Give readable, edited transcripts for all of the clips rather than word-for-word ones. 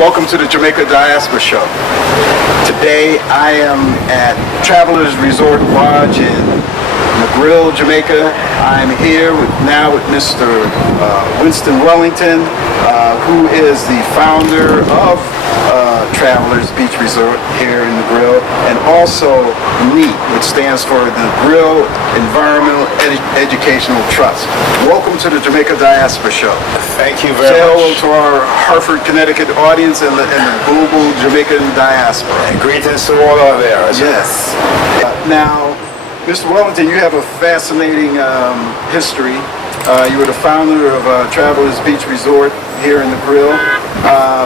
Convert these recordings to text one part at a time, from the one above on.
welcome to the Jamaica Diaspora Show. Today I am at Travelers Resort Lodge in Negril, Jamaica. I'm here now with Mr. Winston Wellington, who is the founder of Travelers Beach Resort here in Negril, and also N.E.E.T, which stands for the Negril Environmental Educational Trust. Welcome to the Jamaica Diaspora Show. Thank you very much. Say hello to our Hartford, Connecticut audience and the global Jamaican diaspora. And greetings to all out there. Yes. Now, Mr. Wellington, you have a fascinating history. You were the founder of Travelers Beach Resort here in Negril.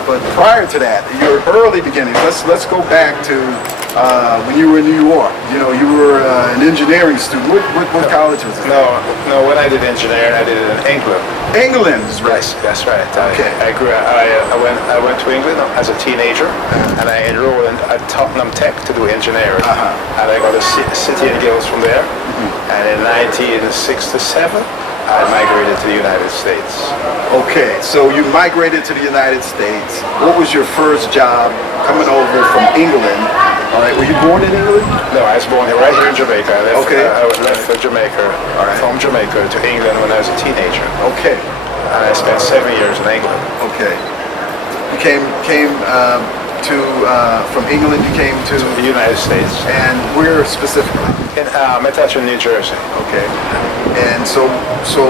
But prior to that, your early beginnings, let's go back to when you were in New York. You know, you were an engineering student. What college was it? No, when I did engineering, I did it in England. England is right. Yes, that's right. Okay. I went to England as a teenager, and I enrolled at Tottenham Tech to do engineering. And I got a City and Guilds from there. And in 1967, I migrated to the United States. Okay, so you migrated to the United States. What was your first job coming over from England? All right, were you born in England? No, I was born here, right here in Jamaica. I left for Jamaica, from Jamaica to England when I was a teenager. Okay. And I spent 7 years in England. Okay. You came from England, you came to the United States. And where specifically? In Metuchen, New Jersey. Okay. And so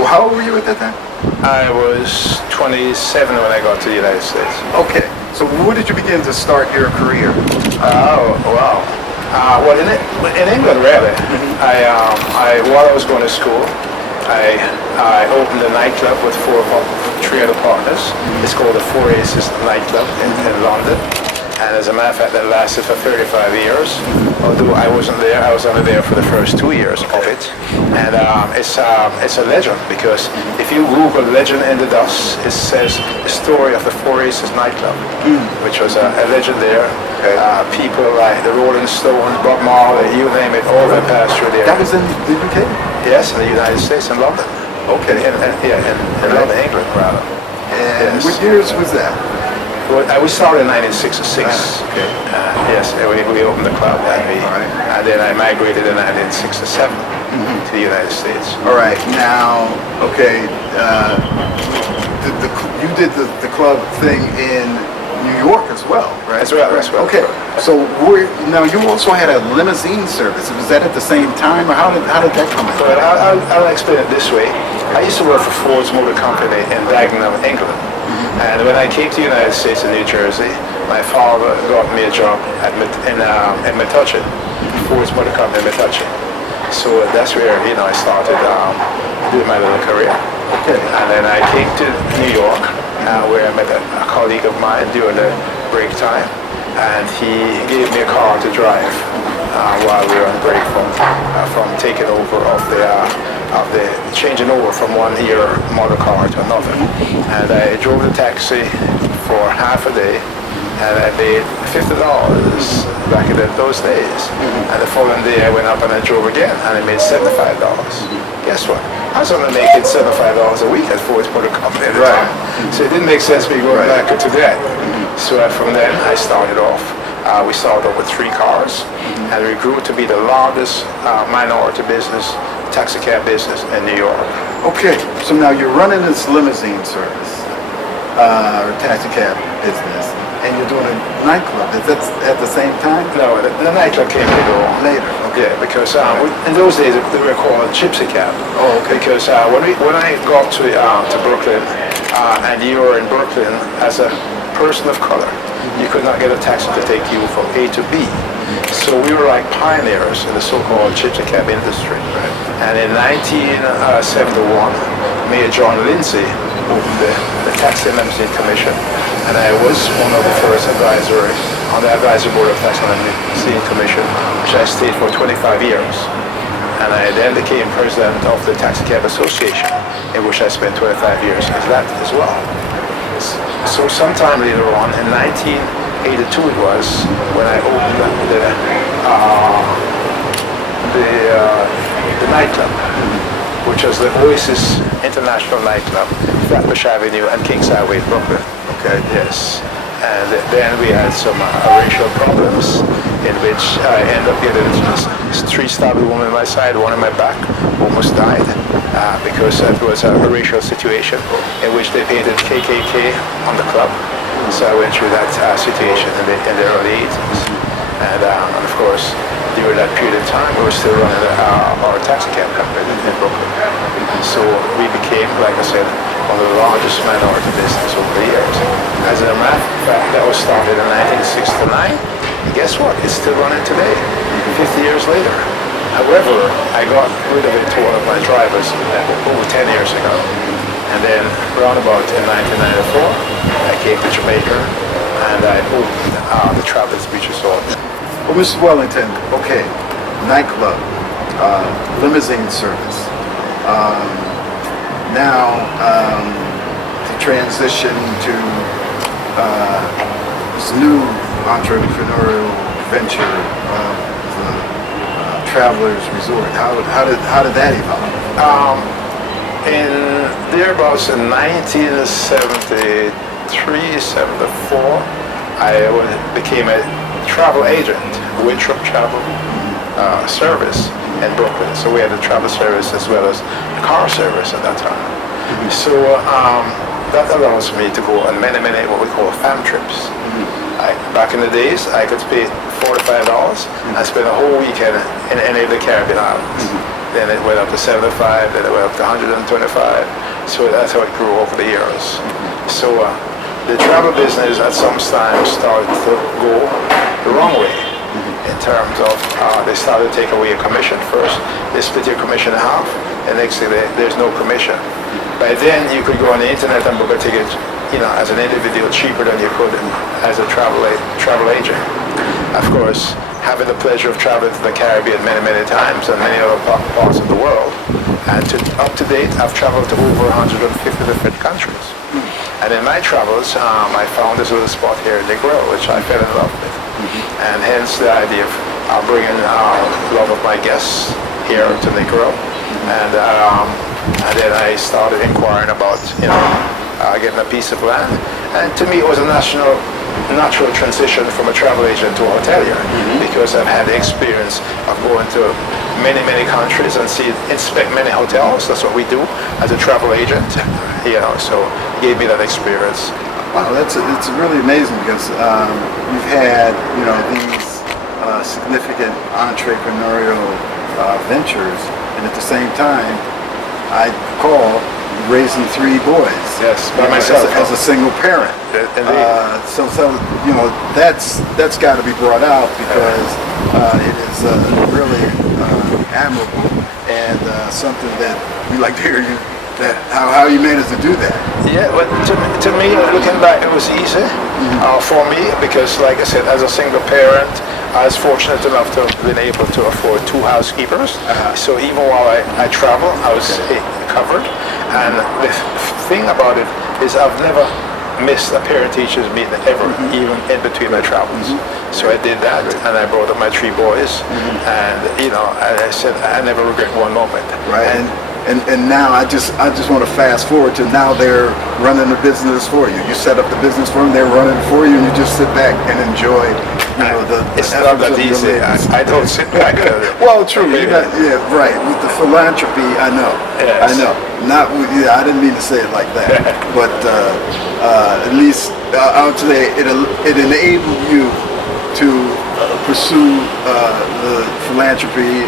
how old were you at that time? I was 27 when I got to the United States. Okay. So where did you begin to start your career? Oh, wow. Well, in England, really. While I was going to school, I opened a nightclub with three other partners. It's called the Four Aces nightclub in London. And as a matter of fact, that lasted for 35 years. Although I wasn't there, I was only there for the first 2 years of it. And it's a legend, because if you Google Legend in the Dust, it says the story of the Four Aces nightclub, which was a legend there. Okay. People like the Rolling Stones, Bob Marley, you name it, all that passed through there. That was in the UK? Yes, in the United States, in London. Okay. In London, England, rather. And what years was that? Well, we started in 1966. Okay. Yes, we opened the club, and then I migrated in 1967 to the United States. All right. Now, okay, you did the club thing in New York as well, right? That's right. Okay. So now you also had a limousine service. Was that at the same time, or how did that come in? Well, I'll explain it this way. I used to work for Ford's Motor Company in Dagenham, England. And when I came to the United States in New Jersey, my father got me a job in Metuchen, Ford's Motor Company in Metuchen. So that's where I started doing my little career. Okay. And then I came to New York, where I met a colleague of mine during the break time, and he gave me a car to drive while we were on break from taking over of the changing over from one year model car to another. And I drove the taxi for half a day, and I paid $50 back in those days. And the following day I went up and I drove again, and I made $75. Guess what? I was only making $75 a week at Ford's Motor Company at the time. So it didn't make sense me going back to that. So from then I started off. We started off with 3 cars, and we grew to be the largest minority business, taxi cab business in New York. Okay, so now you're running this limousine service, or taxi cab business, and you're doing a nightclub. Is that at the same time? No, the nightclub came later. Okay. Yeah, because in those days they were called gypsy cab. Oh, okay. Because when I got to Brooklyn, and you were in Brooklyn as a person of color, you could not get a taxi to take you from A to B. So we were like pioneers in the so-called gypsy cab industry. Right. And in 1971, Mayor John Lindsay opened the Taxi and Limousine Commission, and I was one of the first advisory on the advisory board of Taxi and Limousine Commission, which I stayed for 25 years. And I then became president of the Taxi Cab Association, in which I spent 25 years as that as well. So sometime later on, in 1982 it was, when I opened the nightclub, which was the Oasis International Nightclub, Flatbush Avenue and Kings Highway, Brooklyn. Okay. Yes. And then we had some racial problems in which I ended up getting a three-stabbed woman on my side, one on my back, almost died because it was a racial situation in which they painted KKK on the club. So I went through that situation in the early 80s. And of course, during that period of time, we were still running our taxi cab company in Brooklyn. So we became, like I said, one of the largest minority business over the years. As a matter of fact, that was started in 1969. And guess what? It's still running today, 50 years later. However, I got rid of it to one of my drivers over 10 years ago. And then around about in 1994, I came to Jamaica and I opened the Travelers Beach Resort. Well, Mr. Wellington, okay, nightclub, limousine service. Now, the transition to this new entrepreneurial venture of the Travelers Resort. How did that evolve? In thereabouts in 1973, 74, I became a travel agent with Travel Service in Brooklyn. So we had a travel service as well as car service at that time. So that allows me to go on many what we call fam trips. Back in the days, I could pay $45 and spend a whole weekend in any of the Caribbean islands. Then it went up to 75, then it went up to 125. So that's how it grew over the years. So the travel business at some time started to go the wrong way in terms of they started to take away a commission first. They split your commission in half, and next thing there's no commission. By then you could go on the internet and book a ticket, as an individual cheaper than you could as a travel agent. Of course, having the pleasure of traveling to the Caribbean many times and many other parts of the world, and up to date, I've traveled to over 150 different countries. And in my travels, I found this little spot here in Negril, which I fell in love with. And hence the idea of bringing love of my guests here to Negril. And then I started inquiring about, getting a piece of land. And to me, it was a natural transition from a travel agent to a hotelier, because I've had the experience of going to many countries and inspect many hotels. That's what we do as a travel agent, so it gave me that experience. Wow, it's really amazing because you've had these significant entrepreneurial ventures, and at the same time, I recall raising 3 boys. Yes, by myself as a single parent. So that's got to be brought out because it is really admirable and something that we like to hear you. How you managed to do that? Yeah, but to me, looking back, it was easy for me because, like I said, as a single parent, I was fortunate enough to have been able to afford 2 housekeepers. So even while I travel, I was covered. And the thing about it is I've never missed a parent-teachers meeting ever, even in between my travels. So I did that, and I brought up my 3 boys, and I said I never regret one moment. Right. And now I just want to fast forward to now they're running the business for you. You set up the business for them, they're running it for you, and you just sit back and enjoy. It's not that easy. I don't sit back. Well, true. Right. With the philanthropy, I know. Yes. I know. Not. I didn't mean to say it like that, but at least I would say it enabled you to pursue the philanthropy,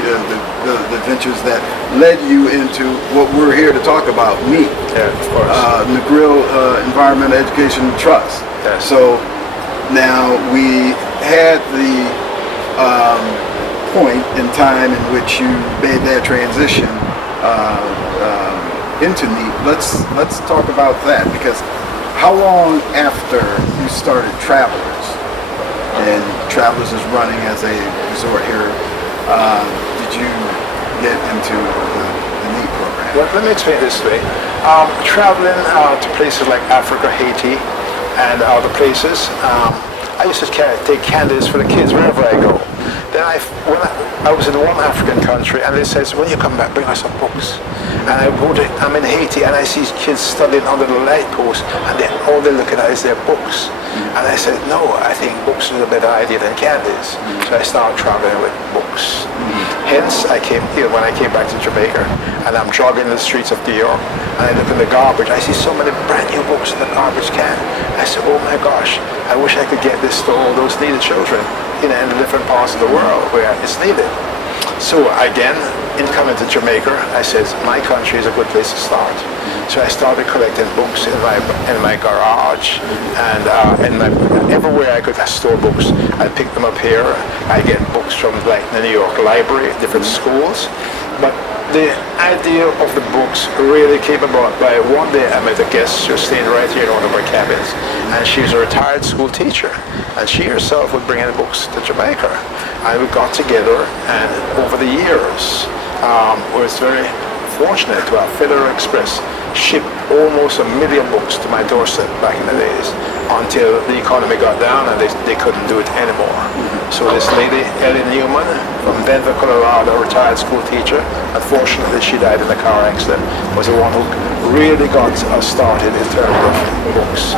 the ventures that led you into what we're here to talk about, N.E.E.T. Yeah, of course. Negril Environmental Education Trust. Yes. So now we had the point in time in which you made that transition into N.E.E.T. Let's talk about that, because how long after you started Travelers, and Travelers is running as a resort here, did you get into the N.E.E.T program? Well, let me explain it this way. Traveling to places like Africa, Haiti, and other places, I used to take candidates for the kids wherever I go. Then I was in one African country, and they says, when you come back, bring us some books. And I'm in Haiti, and I see kids studying under the light post, and all they're looking at is their books. And I said, no, I think books is a better idea than candies. So I started traveling with books. Hence, when I came back to Jamaica, and I'm jogging the streets of New York, and I look in the garbage, I see so many brand new books in the garbage can. I said, oh my gosh, I wish I could get this to all those needed children in the different parts of the world where it's needed. So again, in coming to Jamaica, I said, my country is a good place to start. So I started collecting books in my garage, and everywhere I could store books, I pick them up here. I get books from like the New York Library, different schools. But the idea of the books really came about by one day I met a guest. She was staying right here in one of our cabins, and she's a retired school teacher, and she herself would bring in books to Jamaica. And we got together, and over the years, we was very fortunate to have Federal Express ship almost 1 million books to my doorstep back in the days, until the economy got down and they couldn't do it anymore. So this lady, Ellie Newman, from Denver, Colorado, a retired school teacher, unfortunately she died in a car accident, was the one who really got us started in terms of books.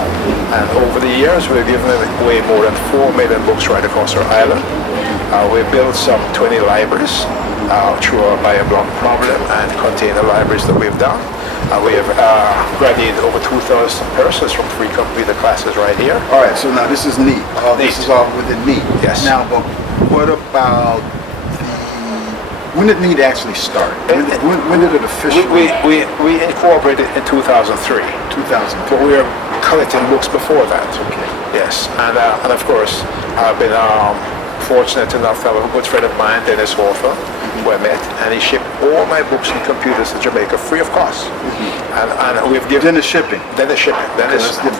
And over the years we've given away more than 4 million books right across our island. We built some 20 libraries through our Buy a Block program and container libraries that we've done. We have graduated over 2,000 persons from free computer classes right here. All right, so now this is N.E.E.T. This is all within N.E.E.T. Yes. Now, but what about when did N.E.E.T. actually start? When did it officially? We incorporated in 2003. 2003. But we were collecting books before that. Okay. Yes, and of course I've been fortunate enough to have a good friend of mine, Dennis Hawthorne, who I met, and he shipped all my books and computers to Jamaica free of cost. And we've given Dennis Shipping. Dennis Shipping.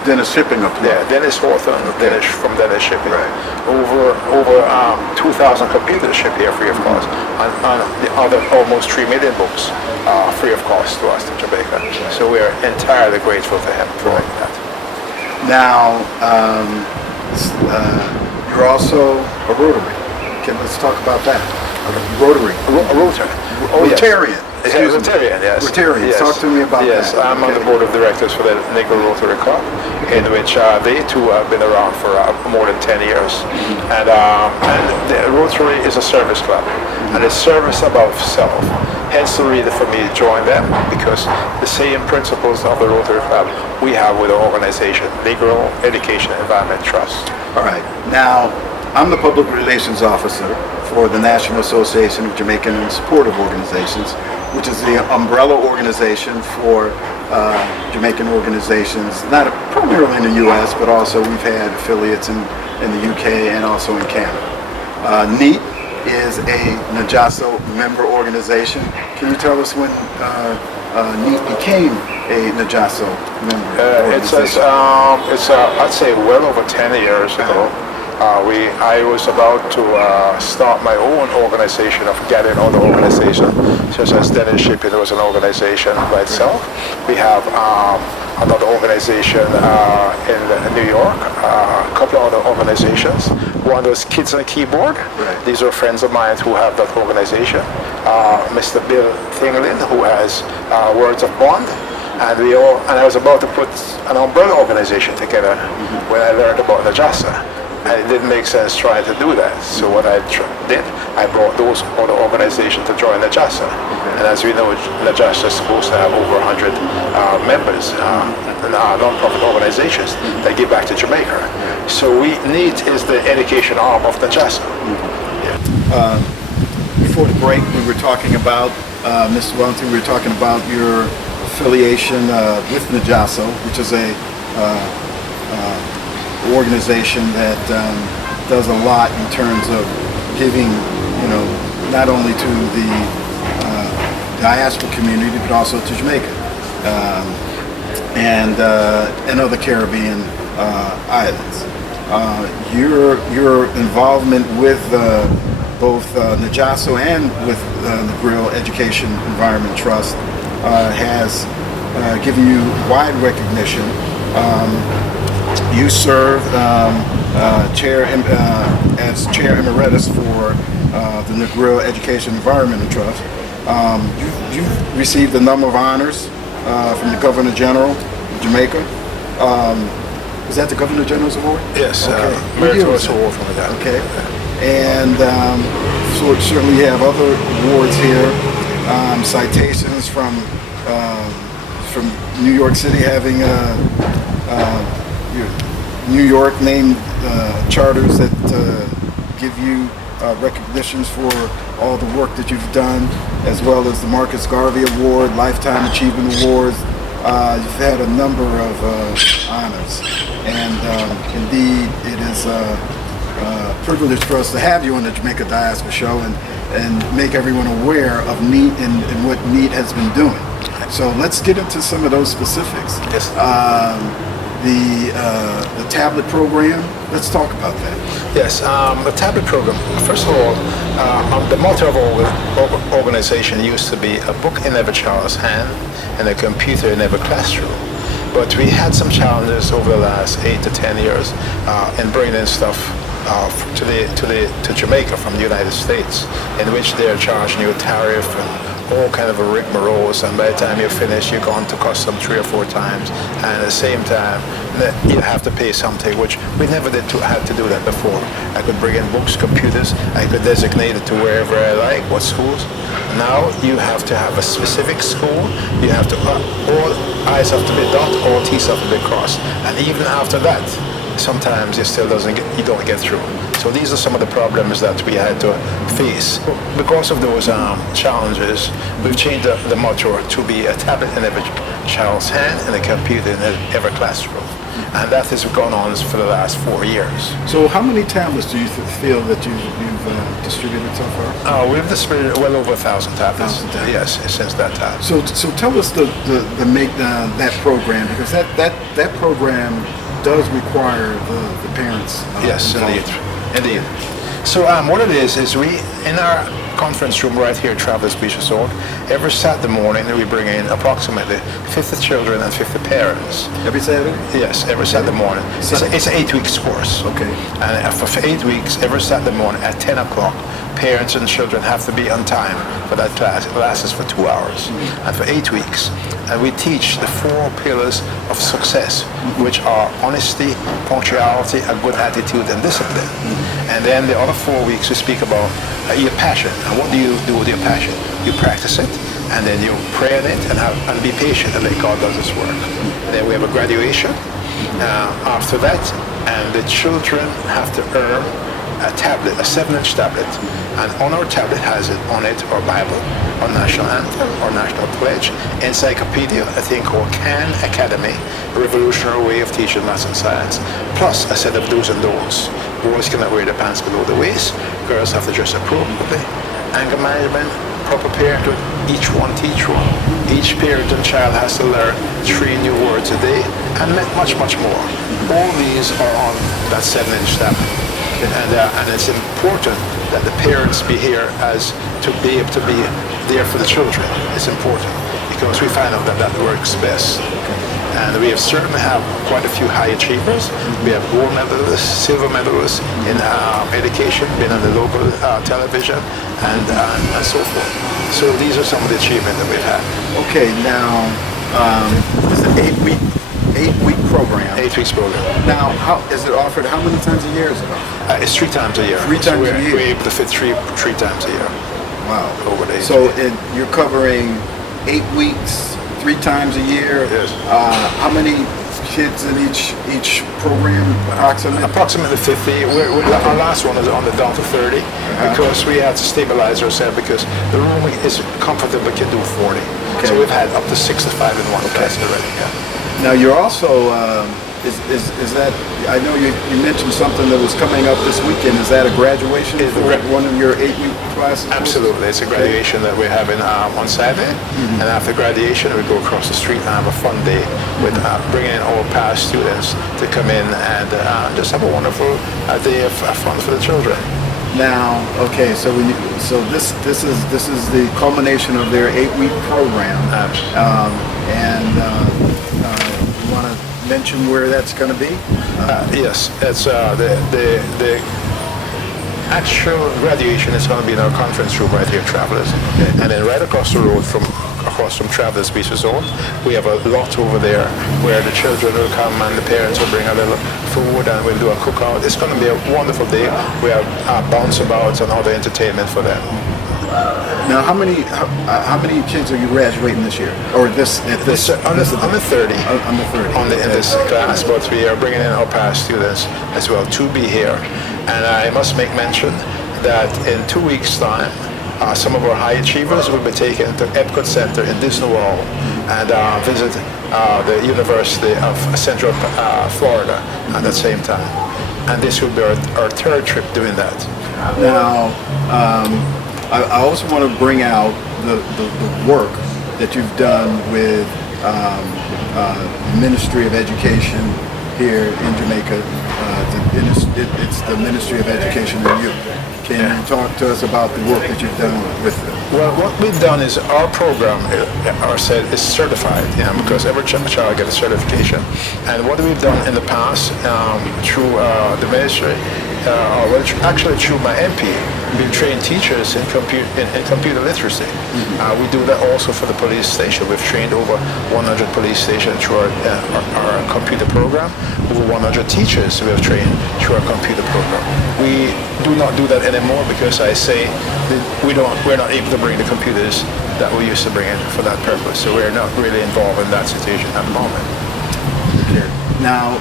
Dennis Shipping up there. Yeah, Dennis Hawthorne, from Dennis Shipping. Right. Over 2,000 computers shipped here free of cost, and the other almost 3 million books free of cost to us in Jamaica. So we are entirely grateful to him for that. Now, you're also a Rotary. Okay, let's talk about that. Rotary. Rotary. Rotarian. Excuse me. Rotarian, yes. Rotarian. Yes. Talk to me about that. Yes, I'm on the board of directors for the Negril Rotary Club, in which they too have been around for more than 10 years. And the Rotary is a service club, and it's service above self. Hence the reason for me to join them, because the same principles of the Rotary Club we have with our organization, Negril Education Environment Trust. All right. Now, I'm the public relations officer for the National Association of Jamaican and Supportive Organizations, which is the umbrella organization for Jamaican organizations, not primarily in the U.S., but also we've had affiliates in the UK and also in Canada. N.E.E.T. is a NAJASO member organization. Can you tell us when N.E.E.T. became a NAJASO member organization? I'd say well over 10 years ago. I was about to start my own organization of gathering other organizations, such as Dennis Shipping was an organization by itself. We have another organization in New York, a couple of other organizations. One was Kids on a Keyboard. Right. These are friends of mine who have that organization. Mr. Bill Thinglin, who has Words of Bond. And I was about to put an umbrella organization together when I learned about NAJASA. And it didn't make sense trying to do that. So what I did, I brought those other organizations to join NAJASA. And as we know, NAJASA is supposed to have over 100 members, non-profit organizations that give back to Jamaica. So N.E.E.T. is the education arm of NAJASA. Before the break, we were talking about, Mr. Wellington, we were talking about your affiliation with NAJASA, which is a organization that does a lot in terms of giving, not only to the diaspora community, but also to Jamaica and other Caribbean islands. Your involvement with both NAJASO and with Negril Education Environment Trust has given you wide recognition. You serve as Chair Emeritus for the Negril Education Environmental Trust. You've received a number of honors from the Governor General of Jamaica. Is that the Governor General's Award? Yes, Okay. Meritorious Award from that. Okay. And so certainly you have other awards here, citations from New York City, having New York named charters that give you recognitions for all the work that you've done, as well as the Marcus Garvey Award, Lifetime Achievement Awards. You've had a number of honors, and indeed it is a privilege for us to have you on the Jamaica Diaspora Show and make everyone aware of N.E.E.T and what N.E.E.T has been doing. So let's get into some of those specifics. Yes. The tablet program, let's talk about that. Yes, the tablet program. First of all, the motto of our organization used to be a book in every child's hand and a computer in every classroom. But we had some challenges over the last 8 to 10 years in bringing stuff to Jamaica from the United States, in which they're charging you a tariff and all kind of a rigmaroles, and by the time you finish, you're going to custom 3 or 4 times, and at the same time, you have to pay something, which we never had to do that before. I could bring in books, computers, I could designate it to wherever I like, what schools. Now you have to have a specific school, you have to, all I's have to be dotted, all T's have to be crossed, and even after that, sometimes it still you don't get through. So these are some of the problems that we had to face. Because of those challenges, we've changed the motto to be a tablet in every child's hand and a computer in every classroom. And that has gone on for the last 4 years. So how many tablets do you feel that you've distributed so far? We've distributed well over 1,000 tablets. Yes, since that time. So tell us that program, because that program does require the parents. Yes, indeed. So what it is we, in our conference room right here at Travelers Beach Resort, every Saturday morning we bring in approximately 50 children and 50 parents. Every Saturday? Yes, every Saturday morning. It's an 8 weeks course. Okay. And for 8 weeks, every Saturday morning at 10 o'clock, parents and children have to be on time for that class. It lasts for 2 hours. And for 8 weeks. And we teach the 4 pillars of success, which are honesty, punctuality, a good attitude, and discipline. And then the other 4 weeks we speak about your passion. And what do you do with your passion? You practice it, and then you pray on it, and be patient and let God does His work. And then we have a graduation after that, and the children have to earn a tablet, a 7-inch tablet, and on our tablet has it on it our Bible, our national anthem, our national pledge, encyclopedia, a thing called CAN Academy, a revolutionary way of teaching maths and science, plus a set of do's and don'ts. Boys cannot wear their pants below the waist, girls have to dress appropriately, anger management, proper parenting, each one teach one. Each parent and child has to learn 3 new words a day, and much, much more. All these are on that 7-inch tablet. And it's important that the parents be here to be able to be there for the children. It's important because we find out that works best. And we certainly have quite a few high achievers. We have gold medalists, silver medalists in education, been on the local television, and so forth. So these are some of the achievements that we've had. Okay, now it's an 8-week program. 8 weeks program. Now, how is it offered? How many times a year is it offered? It's 3 times a year. 3 times a year. We're able to fit three times a year. Wow. Over the So you're covering 8 weeks, 3 times a year. Yes. How many kids in each program approximately? Approximately 50. Our last one is on the down to 30 because we had to stabilize ourselves because the room is comfortable, can do 40. Okay. So we've had up to 65 in one class already. Yeah. Now you're also, is that, I know you mentioned something that was coming up this weekend. Is that a graduation for one of your 8-week classes? Absolutely. It's a graduation that we're having on Saturday. And after graduation, we go across the street and have a fun day with bringing in all past students to come in and just have a wonderful day of fun for the children. Now, okay, so this is the culmination of their 8-week program. And you want to mention where that's going to be? Yes, it's actual graduation is going to be in our conference room right here at Travelers. And then right across the road across from Travelers Beach Resort, we have a lot over there where the children will come and the parents will bring a little food and we'll do a cookout. It's going to be a wonderful day. We have bounce abouts and other entertainment for them. Now, how many kids are you graduating this year, or this? On the 30. On the 30. In this class, but we are bringing in our past students as well to be here. And I must make mention that in 2 weeks' time, some of our high achievers will be taken to Epcot Center in Disney World and visit the University of Central Florida at the same time. And this will be our third trip doing that. Now, I also want to bring out the work that you've done with the Ministry of Education here in Jamaica. It's the Ministry of Education and Youth. Can you talk to us about the work that you've done with them? Well, what we've done is our program is certified, because every child gets a certification. And what we've done in the past through the ministry, actually through my MP, we've trained teachers in computer literacy. We do that also for the police station. We've trained over 100 police stations through our computer program. Over 100 teachers we have trained through our computer program. We do not do that anymore because I say that we're not able to bring the computers that we used to bring in for that purpose. So we're not really involved in that situation at the moment. Okay. Now,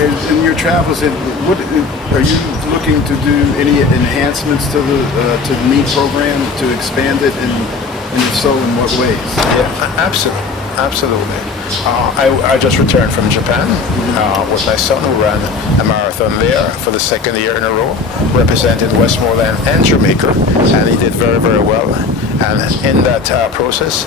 in your travels, what are you looking to do? Any enhancements to the N.E.E.T program to expand it, and if so, in what ways? Yeah, absolutely. I just returned from Japan with my son, who ran a marathon there for the second year in a row, represented Westmoreland and Jamaica, and he did very, very well. And in that process,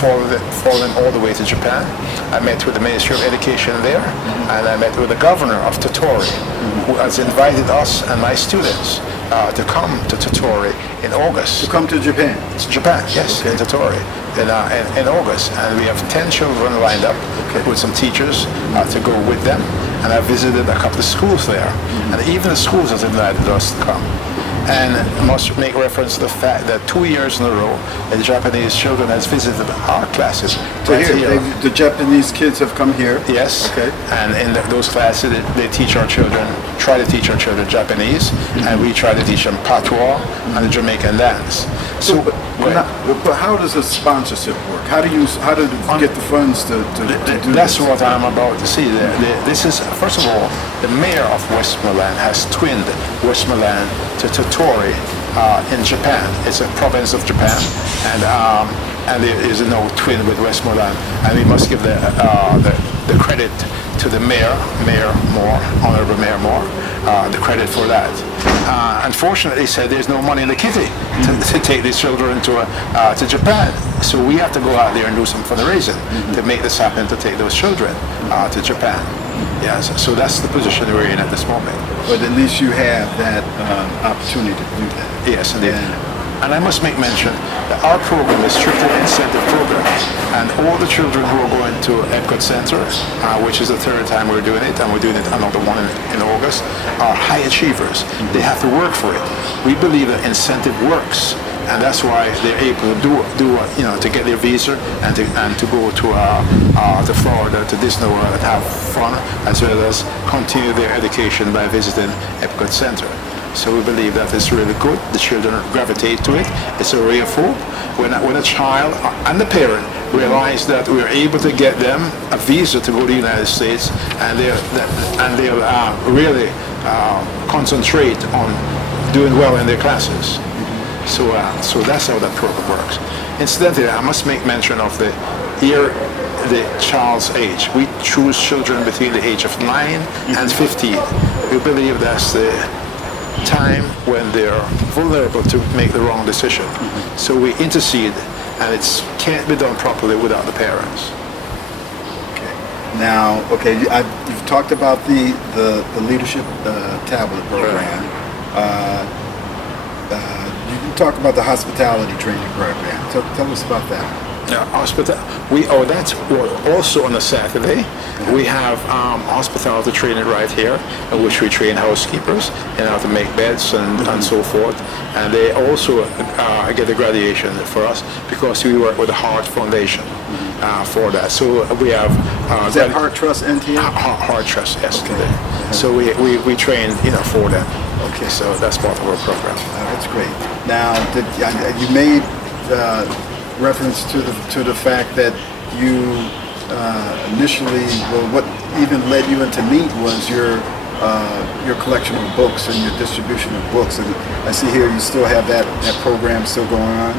following all the way to Japan, I met with the Ministry of Education there, and I met with the governor of Totori, who has invited us and my students to come to Totori in August. To come to Japan? To Japan, yes, in Totori in August. And we have 10 children lined up with some teachers to go with them. And I visited a couple of schools there. And even the schools have invited us to come. And I must make reference to the fact that 2 years in a row, the Japanese children has visited our classes. So here, the Japanese kids have come here? Yes. Okay. And in those classes, they teach our children, try to teach our children Japanese, and we try to teach them patois and the Jamaican dance. But how does the sponsorship work? How do you get the funds to do That's this? what I'm about to see. This is, first of all, the mayor of Westmoreland has twinned Westmoreland to Totori in Japan. It's a province of Japan, and there is no twin with Westmoreland. And we must give the credit to the Mayor Moore, Honorable Mayor Moore, the credit for that. Unfortunately, he said there's no money in the kitty to take these children to Japan. So we have to go out there and do some fundraising to make this happen, to take those children to Japan. Yes, so that's the position we're in at this moment. But at least you have that opportunity to do that. Yes, indeed. And I must make mention that our program is strictly an incentive program, and all the children who are going to Epcot Center, which is the third time we're doing it, and we're doing it another one in August, are high achievers. They have to work for it. We believe that incentive works, and that's why they're able to to get their visa and to go to Florida, to Disney World, and have fun, as well as continue their education by visiting Epcot Center. So we believe that it's really good. The children gravitate to it. It's a ray of hope. When a child and the parent realize that we're able to get them a visa to go to the United States, and they'll really concentrate on doing well in their classes. So that's how that program works. Incidentally, I must make mention of the child's age. We choose children between the age of 9 and 15. We believe that's the time when they're vulnerable to make the wrong decision. So we intercede, and it can't be done properly without the parents. Okay. Now, you've talked about the leadership tablet program. You can talk about the hospitality training program. Tell us about that. Hospital. That's also on a Saturday. We have hospitality training right here, in which we train housekeepers and how to make beds and so forth. And they also get a graduation for us because we work with the Heart Foundation for that. So we have is that Heart Trust N.E.E.T? Heart Trust, yes. Okay. So we train for them. Okay, so that's part of our program. That's great. Now, you made reference to the fact that you initially, well, what even led you into N.E.E.T was your collection of books and your distribution of books. And I see here you still have that program still going on,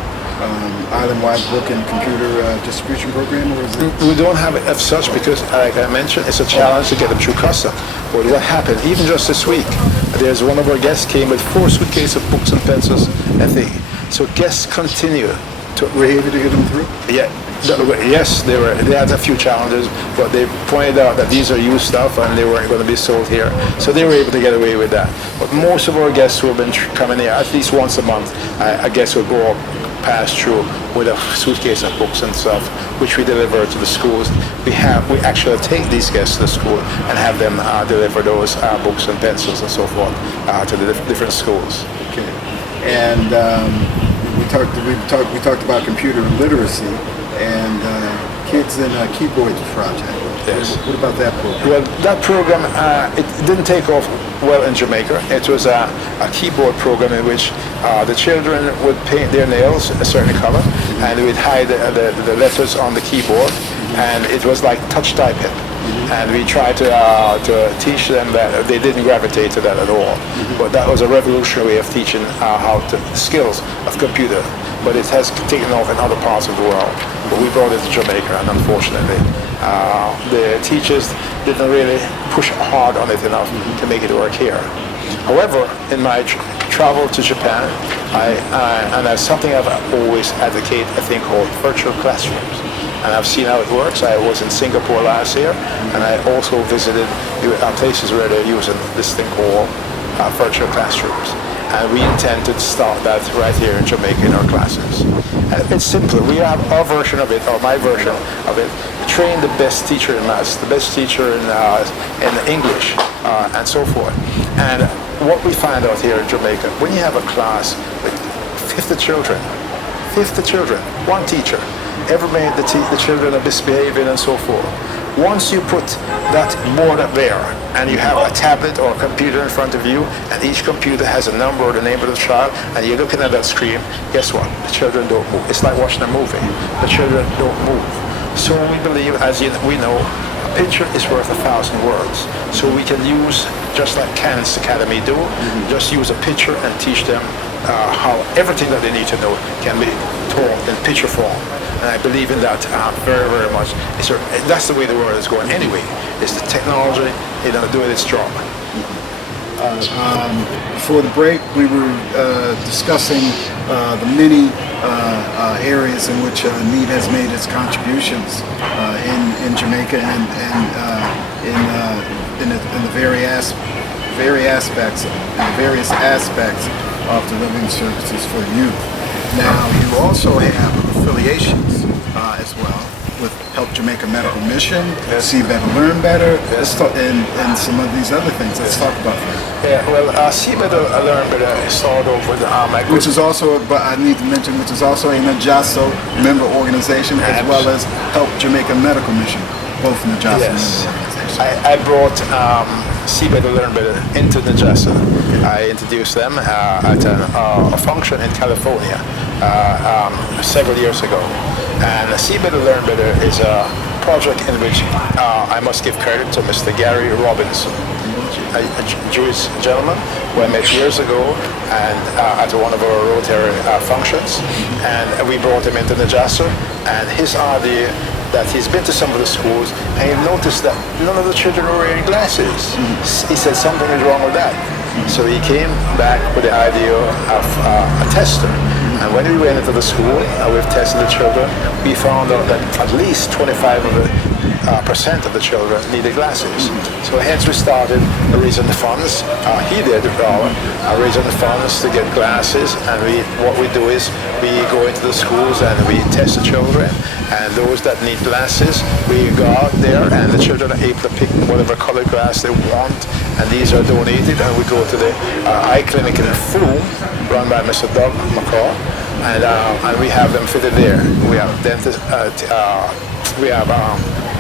island-wide book and computer distribution program, or is it? We don't have it as such because, like I mentioned, it's a challenge to get them through custom. But what happened, even just this week, there's one of our guests came with 4 suitcases of books and pencils and things. So guests continue to... Were you able to get them through? Yeah. Yes, they had a few challenges, but they pointed out that these are used stuff and they weren't going to be sold here. So they were able to get away with that. But most of our guests who have been coming here at least once a month, I guess will go pass through with a suitcase of books and stuff, which we deliver to the schools. We actually take these guests to the school and have them deliver those books and pencils and so forth to the different schools. Okay. And we talked about computer literacy and Kids in a Keyboard project. Yes. What about that program? Well, that program, it didn't take off well in Jamaica. It was a keyboard program in which the children would paint their nails a certain color, and they would hide the letters on the keyboard, and it was like touch typing. And we tried to teach them that they didn't gravitate to that at all. But that was a revolutionary way of teaching skills of computer. But it has taken off in other parts of the world. But we brought it to Jamaica, and unfortunately, the teachers didn't really push hard on it enough to make it work here. However, in my travel to Japan, and that's something I've always advocated, a thing called virtual classrooms. And I've seen how it works. I was in Singapore last year, and I also visited places where they're using this thing called virtual classrooms. And we intend to start that right here in Jamaica in our classes. And it's simpler. We have our version of it, or my version of it. Train the best teacher in maths, the best teacher in English, and so forth. And what we find out here in Jamaica, when you have a class with 50 children, one teacher, ever made the children are misbehaving and so forth. Once you put that board up there and you have a tablet or a computer in front of you, and each computer has a number or the name of the child, and you're looking at that screen, guess what? The children don't move. It's like watching a movie. The children don't move. So we believe, as we know, a picture is worth 1,000 words. So we can use, just like Khan's Academy do, just use a picture and teach them how everything that they need to know can be taught in picture form. And I believe in that very, very much. That's the way the world is going anyway. It's the technology, doing its job. Before the break, we were discussing the many areas in which N.E.E.T has made its contributions in Jamaica and in the various aspects of delivering services for youth. Now, you also have affiliations as well with Help Jamaica Medical Mission, See Better, Learn Better, and some of these other things. Let's talk about that. Yeah, well, See Better, Learn Better is started off with which is also, but I need to mention, which is also a NJASO member organization, as well as Help Jamaica Medical Mission, both NJASO member organizations. I brought See Better, Learn Better into NJASO. I introduced them at a function in California several years ago. And See Better, Learn Better is a project in which I must give credit to Mr. Gary Robinson, a Jewish gentleman who I met years ago and at one of our Rotary functions. And we brought him into NJASO, and his idea that he's been to some of the schools and he noticed that none of the children were wearing glasses. He said something is wrong with that. So he came back with the idea of a tester. And when we went into the school and we've tested the children, we found out that at least 25 of the percent of the children needed glasses. So hence we started raising the funds. He did raising the funds to get glasses, and what we do is we go into the schools and we test the children, and those that need glasses, we go out there and the children are able to pick whatever color glass they want, and these are donated, and we go to the eye clinic in Fulham, run by Mr. Doug McCall, and we have them fitted there. We have dentists, we have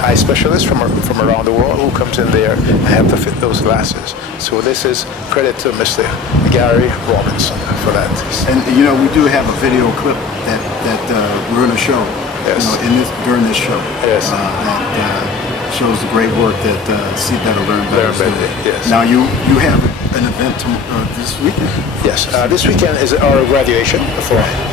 eye specialists from around the world who comes in there and help to fit those glasses. So this is credit to Mr. Gary Robinson for that. And we do have a video clip that we're going to show. Yes. During this show. Yes. That shows the great work that See Better, Learn Better is doing. Yes. Now you have an event this weekend. Yes. This weekend is our graduation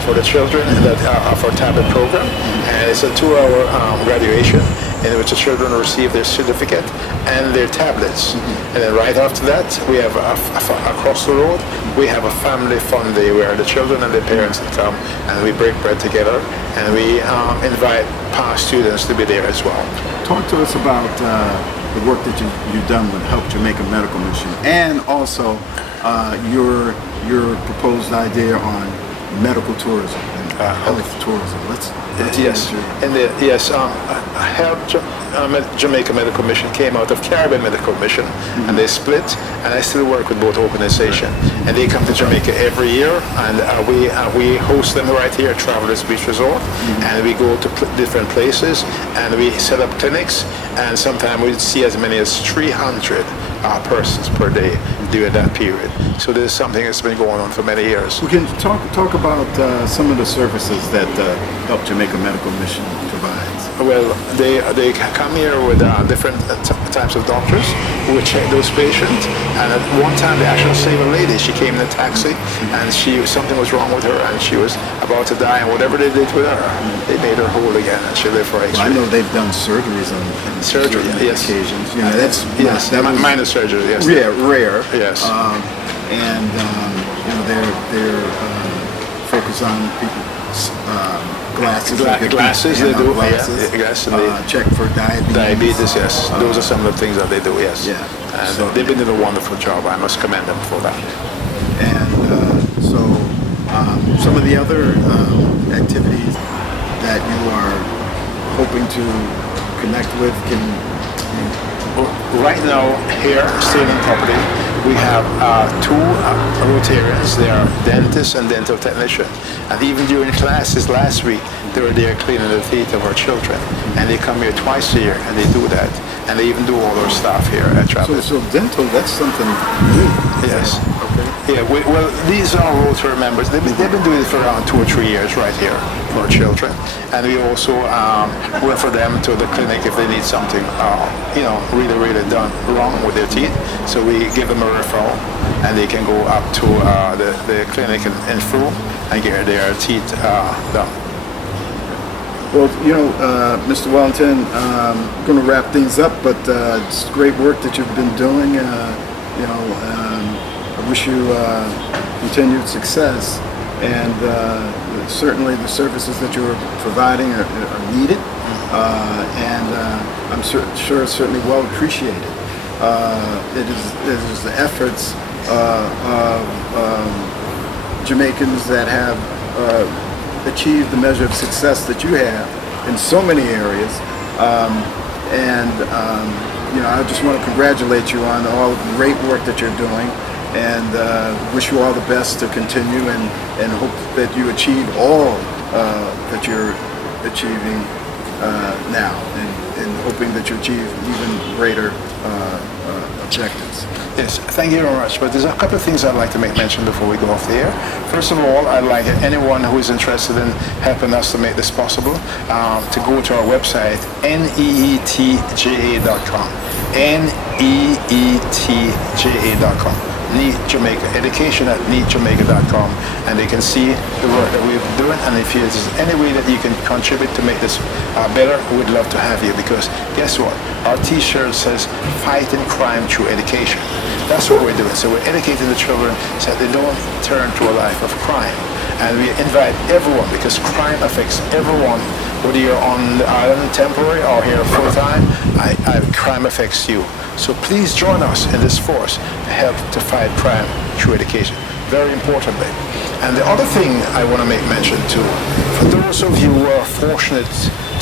for the children that of our tablet program, and it's a 2-hour graduation in which the children receive their certificate and their tablets. And then right after that, we have across the road, we have a family fun day where the children and their parents come and we break bread together, and we invite past students to be there as well. Talk to us about the work that you've done with Help Jamaica Medical Mission, and also your proposed idea on medical tourism and health tourism. Let's Yes, Help Jamaica Medical Mission came out of Caribbean Medical Mission, and they split, and I still work with both organizations, and they come to Jamaica every year, and we host them right here at Travelers Beach Resort, and we go to different places, and we set up clinics, and sometimes we see as many as 300 persons per day during that period. So this is something that's been going on for many years. We can talk about some of the services that Help Jamaica Medical Mission provides. Well, they come here with different types of doctors who would check those patients. And at one time, they actually saved a lady. She came in a taxi, and something was wrong with her, and she was about to die. And whatever they did with her, they made her whole again, and she lived for 8 years. Well, I know they've done surgeries on surgery, yes, occasions. That was minor surgery, yes. Yeah, rare. Yes. They're focused on people's glasses. Glasses, they do. Glasses. Yes, check for diabetes. Diabetes, yes. Those are some of the things that they do, yes. Yeah. And So they've been doing a wonderful job. I must commend them for that. And some of the other activities that you are hoping to connect with Right now, here, still in property, we have 2 Rotarians. They are dentists and dental technicians. And even during classes last week, they were there cleaning the teeth of our children. And they come here twice a year, and they do that. And they even do all our stuff here at Travelers. So dental, that's something new. Yes. Okay. Yeah, well, these are Rotary members. They've been doing it for around 2 or 3 years right here for our children. And we also went for them to the clinic if they need something, really, really done wrong with their teeth. So we give them a referral, and they can go up to the clinic in Fru and get their teeth done. Well, Mr. Wellington, I'm going to wrap things up, but it's great work that you've been doing. I wish you continued success, and certainly the services that you're providing are needed, and I'm sure it's certainly well appreciated. It is the efforts of Jamaicans that have achieved the measure of success that you have in so many areas, I just want to congratulate you on all the great work that you're doing, and wish you all the best to continue, and hope that you achieve all that you're achieving now, and hoping that you achieve even greater objectives. Yes, thank you very much. But there's a couple of things I'd like to make mention before we go off the air. First of all, I'd like anyone who is interested in helping us to make this possible to go to our website, N.E.E.T.ja.com. N.E.E.T.ja.com. N.E.E.T Jamaica, education at NEETJamaica.com, and they can see the work that we're doing, and if there's any way that you can contribute to make this better, we'd love to have you, because guess what? Our t-shirt says fighting crime through education. That's what we're doing. So we're educating the children so that they don't turn to a life of crime. And we invite everyone, because crime affects everyone whether you're on the island temporary or here full-time, crime affects you. So please join us in this force to help to fight crime through education, very importantly. And the other thing I want to make mention too, for those of you who are fortunate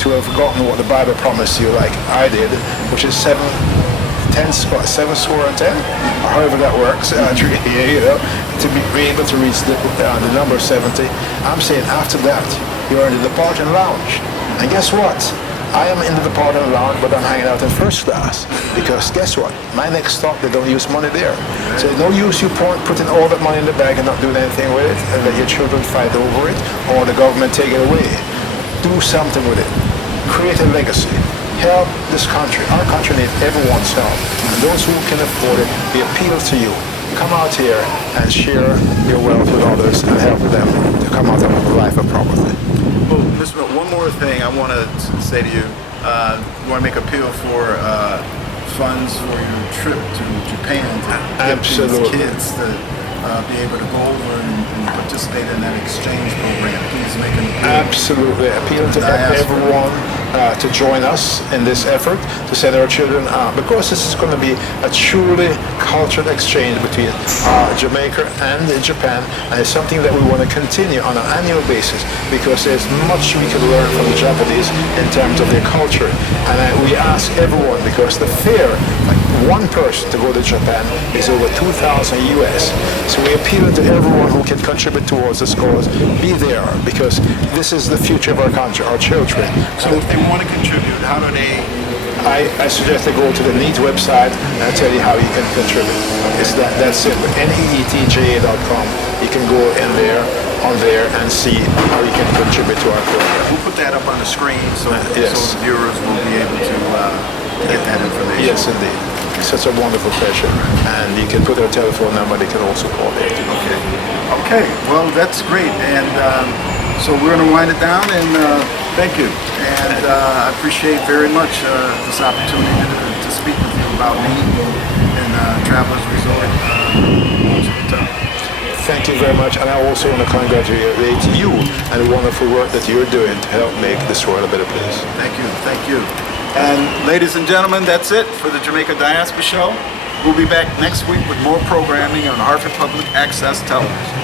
to have gotten what the Bible promised you, like I did, which is 7 score and 10, or however that works, to be able to reach the number 70. I'm saying after that, you're in the departing lounge. And guess what? I am in the departing lounge, but I'm hanging out in first class. Because guess what? My next stop, they don't use money there. So no use you putting all that money in the bag and not doing anything with it, and let your children fight over it, or the government take it away. Do something with it. Create a legacy. Help this country. Our country needs everyone's help. And those who can afford it, we appeal to you. Come out here and share your wealth with others and help them to come out of life of poverty. Well, Mr. Mill, one more thing I want to say to you. You want to make appeal for funds for your trip to Japan to get these kids to be able to go over and participate in that exchange program. Please make an appeal. Absolutely. Appeal to everyone to join us in this effort to send our children because this is going to be a truly cultural exchange between Jamaica and Japan, and it's something that we want to continue on an annual basis because there's much we can learn from the Japanese in terms of their culture. And we ask everyone, because the fare, like one person to go to Japan is over $2,000 US. So we appeal to everyone who can contribute towards this cause. Be there, because this is the future of our country, our children. So if they want to contribute, how do they? I suggest they go to the N.E.E.T website and I'll tell you how you can contribute. It's that simple. N.E.E.T.J.com. You can go in there, on there, and see how you can contribute to our program. We'll put that up on the screen so the viewers will be able to get that information. Yes, indeed. It's such a wonderful pleasure. And you can put their telephone number, they can also call there too. Okay, well, that's great. And so we're going to wind it down, and thank you. And I appreciate very much this opportunity to speak with you about N.E.E.T and Travelers Resort. Thank you very much, and I also want to congratulate you and the wonderful work that you're doing to help make this world a better place. Thank you, thank you. And ladies and gentlemen, that's it for the Jamaica Diaspora Show. We'll be back next week with more programming on Hartford Public Access Television.